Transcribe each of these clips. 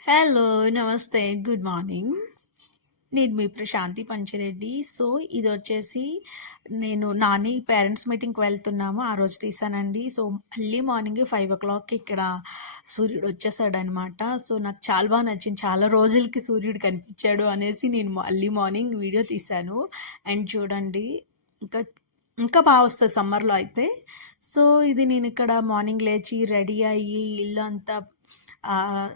Hello! నమస్తే. Good morning. నేను మీ Prashanti Panchireddy. So, ఇదొచ్చేసి నేను నాని పేరెంట్స్ మీటింగ్‌కి వెళ్తున్నాము. ఆ రోజు తీశానండి. సో, ఎర్లీ మార్నింగ్ 5:00కి ఇక్కడ సూర్యుడొచ్చేసాడనమాట. సో, నాకు చాలా నచ్చింది. చాలా రోజులకి సూర్యుడు కనిపిచ్చాడు అనేసి నేను ఎర్లీ మార్నింగ్ వీడియో తీశాను. అండ్ చూడండి ఇంకా ఇంకా వస్తది సమ్మర్‌లో అయితే. సో, ఇది నేనిక్కడ మార్నింగ్ లేచి రెడీ అయ్యి ఇల్లంతా ఆహ్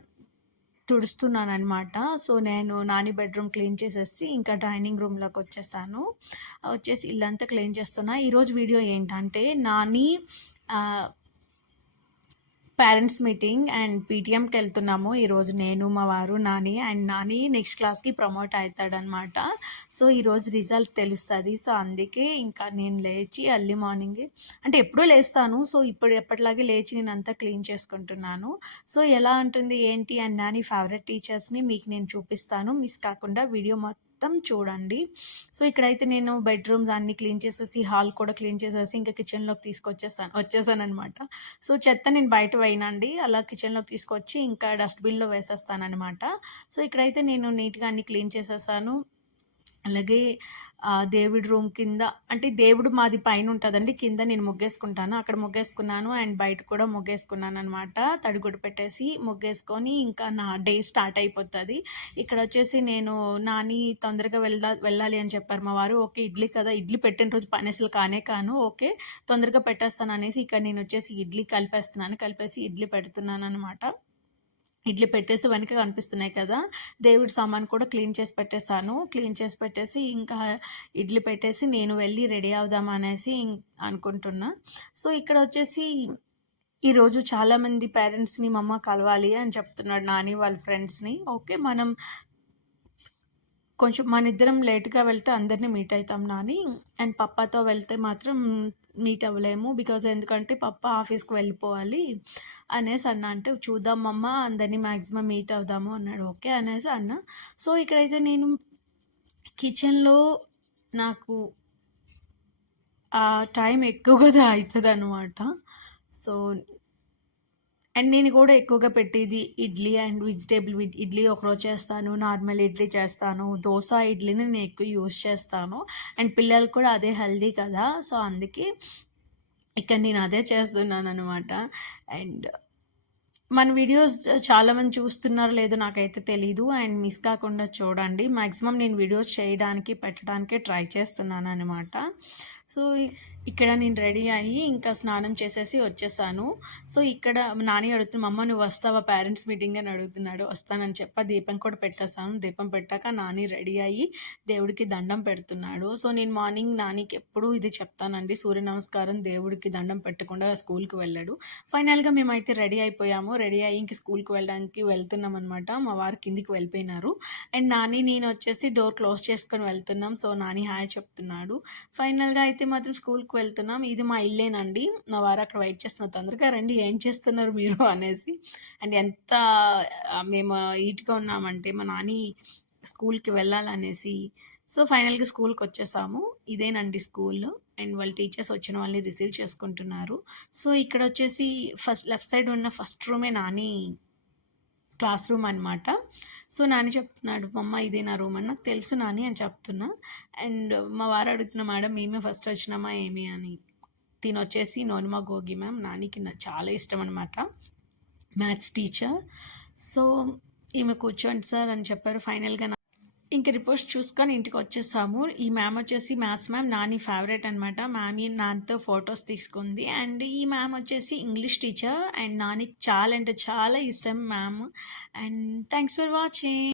తుడుస్తున్నాననమాట. సో, నేను నాని బెడ్‌రూమ్ క్లీన్ చేసేసి ఇంకా డైనింగ్ రూమ్‌లోకొచ్చేసాను. వచ్చేసి ఇల్లంతా క్లీన్ చేస్తున్నా. ఈరోజు వీడియో ఏంటంటే నాని ఆహ్, పేరెంట్స్ మీటింగ్ అండ్ పీటీఎంకెళ్తున్నాము ఈరోజు నేను, మా వారు, నాని. అండ్ నాని నెక్స్ట్ క్లాస్‌కి ప్రమోట్ అయితాడనమాట. సో, ఈరోజు రిజల్ట్ తెలుస్తది. సో, అందుకే ఇంకా నేను లేచి ఎర్లీ మార్నింగే అంటే ఎప్పుడూ లేస్తాను. సో, ఇప్పుడు ఎప్పటిలాగే లేచి నేనంతా క్లీన్ చేసుకుంటున్నాను. సో, ఎలా ఉంటుంది ఏంటి అండ్ నాని ఫేవరెట్ టీచర్స్‌ని మీకు నేను చూపిస్తాను. మిస్ కాకుండా వీడియో మొత్తం చూడండి. సో, ఇక్కడైతే నేను బెడ్‌రూమ్స్ అన్నీ క్లీన్ చేసేసి, హాల్ కూడా క్లీన్ చేసేసి ఇంకా కిచెన్‌లోకి వచ్చేసాననమాట. సో, చెత్త నేను బయట వేయనండి. అలా కిచెన్‌లోకి తీసుకొచ్చి ఇంకా డస్ట్‌బిన్‌లో వేసేస్తాననమాట. సో, ఇక్కడైతే నేను నీట్‌గా అన్నీ క్లీన్ చేసేసాను. అలాగే దేవుడి రూమ్ కింద అంటే దేవుడు మాది పైనుంటదండి. కింద నేను ముగ్గేసుకుంటాను. అక్కడ ముగ్గేసుకున్నాను అండ్ బయట కూడా ముగ్గేసుకున్నాననమాట. తడిగుడ్డు పెట్టేసి ముగ్గేసుకొని ఇంకా నా డే స్టార్ట్ అయిపోతది. ఇక్కడొచ్చేసి నేను నాని తొందరగా వెళ్ళాలి అని చెప్పారు మా వారు. ఓకే. ఇడ్లీ కదా! ఇడ్లీ పెట్టిన రోజు పని అసలు కానే కాను. ఓకే. తొందరగా పెట్టేస్తాననేసి ఇక్కడ నేనొచ్చేసి ఇడ్లీ కలిపేస్తున్నాను. కలిపేసి ఇడ్లీ పెడుతున్నాననమాట. ఇడ్లీ పెట్టేసి వెనక కనిపిస్తున్నాయి కదా! దేవుడి సామాను కూడా క్లీన్ చేసి పెట్టేసాను. క్లీన్ చేసి పెట్టేసి ఇంకా ఇడ్లీ పెట్టేసి నేను వెళ్ళి రెడీ అవుదాం అనేసి అనుకుంటున్నా. సో, ఇక్కడొచ్చేసి ఈరోజు చాలామంది పేరెంట్స్‌ని మా అమ్మ కలవాలి అని చెప్తున్నాడు నాని వాళ్ళ ఫ్రెండ్స్‌ని. ఓకే. కొంచెం మనిద్దరం లేట్‌గా వెళ్తే అందరిని మీట్ అయితాం నాని. అండ్ పప్పాతో వెళ్తే మాత్రం మీట్ అవ్వలేము. ఎందుకంటే పప్పా ఆఫీస్‌కి వెళ్ళిపోవాలి అనేసి అన్నా. అంటే చూద్దాం మమ్మ అందరిని మాక్సిమం మీట్ అవుదాము అన్నాడు. ఓకే అనేసి అన్నా. సో, ఇక్కడైతే నేను కిచెన్‌లో నాకు టైం ఎక్కువగా అయితదనమాట. సో అండ్ నేను కూడా ఎక్కువగా పెట్టేది ఇడ్లీ అండ్ వెజిటబుల్ ఇడ్లీ ఒకరోజు చేస్తాను. నార్మల్ ఇడ్లీ చేస్తాను. దోస, ఇడ్లీని నేను ఎక్కువ యూజ్ చేస్తాను. అండ్ పిల్లలకి కూడా అదే హెల్తీ కదా! సో, అందుకే ఇక్కడ నేను అదే చేస్తున్నాననమాట. అండ్ మన వీడియోస్ చాలామంది చూస్తున్నారో లేదో నాకైతే తెలీదు. అండ్ మిస్ కాకుండా చూడండి. మాక్సిమం నేను వీడియోస్ చేయడానికి, పెట్టడానికే ట్రై చేస్తున్నాననమాట. సో, ఇక్కడ నేను రెడీ అయ్యి ఇంకా స్నానం చేసేసి వచ్చేసాను. సో, ఇక్కడ నాని అడుగుతున్నా, "అమ్మ నువ్వు వస్తావా పేరెంట్స్ మీటింగ్" అని అడుగుతున్నాడు. వస్తానని చెప్పా. దీపం కూడా పెట్టేసాను. దీపం పెట్టాక నాని రెడీ అయ్యి దేవుడికి దండం పెడుతున్నాడు. సో, నేను మార్నింగ్ నానికి ఎప్పుడూ ఇది చెప్తానండి. సూర్య నమస్కారం దేవుడికి దండం పెట్టకుండా స్కూల్‌కి వెళ్ళడు. ఫైనల్‌గా మేమైతే రెడీ అయిపోయాము. రెడీ అయ్యి ఇంక స్కూల్‌కి వెళ్ళడానికి వెళ్తున్నామనమాట. మా వారు కిందికి వెళ్ళిపోయినారు. అండ్ నాని నేను వచ్చేసి డోర్ క్లోజ్ చేసుకొని వెళ్తున్నాం. సో, నాని హాయ్ చెప్తున్నాడు. ఫైనల్‌గా అయితే మాత్రం స్కూల్‌కి వెళ్తున్నాం. ఇది మా ఇల్లేనండి. మా వారు అక్కడ వెయిట్ చేస్తున్నారు. "తొందరగా రండి ఏం చేస్తున్నారు మీరు" అనేసి. అండ్ ఎంత మేము ఈట్‌గా ఉన్నామంటే మా నాని స్కూల్‌కి వెళ్ళాలనేసి. సో, ఫైనల్‌గా స్కూల్‌కొచ్చేసాము. ఇదేనండి స్కూలు. అండ్ వాళ్ళ టీచర్స్ వచ్చిన వాళ్ళని రిసీవ్ చేసుకుంటున్నారు. సో, ఇక్కడొచ్చేసి లెఫ్ట్ సైడ్ ఉన్న ఫస్ట్ రూమే నాని క్లాస్ రూమ్ అనమాట. సో, నాని చెప్తున్నాడు, "మమ్మ ఇదే నా రూమ్" అని. నాకు తెలుసు నాని అని చెప్తున్నా. అండ్ మా వారు అడుగుతున్నా, "మేడం మేమే ఫస్ట్ వచ్చినామా ఏమి" అని. తినొచ్చేసి నోనిమా గోగి మ్యామ్. నానికి చాలా ఇష్టం అనమాట. Maths teacher. సో, ఈమె కూర్చోండి సార్ అని చెప్పారు. ఫైనల్‌గా ఇంక రిపోర్ట్స్ చూసుకొని ఇంటికొచ్చేసాము. ఈ మ్యామ్ వచ్చేసి మ్యాథ్స్ మ్యామ్ నాని ఫేవరెట్ అనమాట. మ్యామ్ నాతో ఫోటోస్ తీసుకుంది. అండ్ ఈ మ్యామ్ వచ్చేసి ఇంగ్లీష్ టీచర్. అండ్ నానికి చాలా అంటే చాలా ఇష్టం ma'am. And thanks for watching.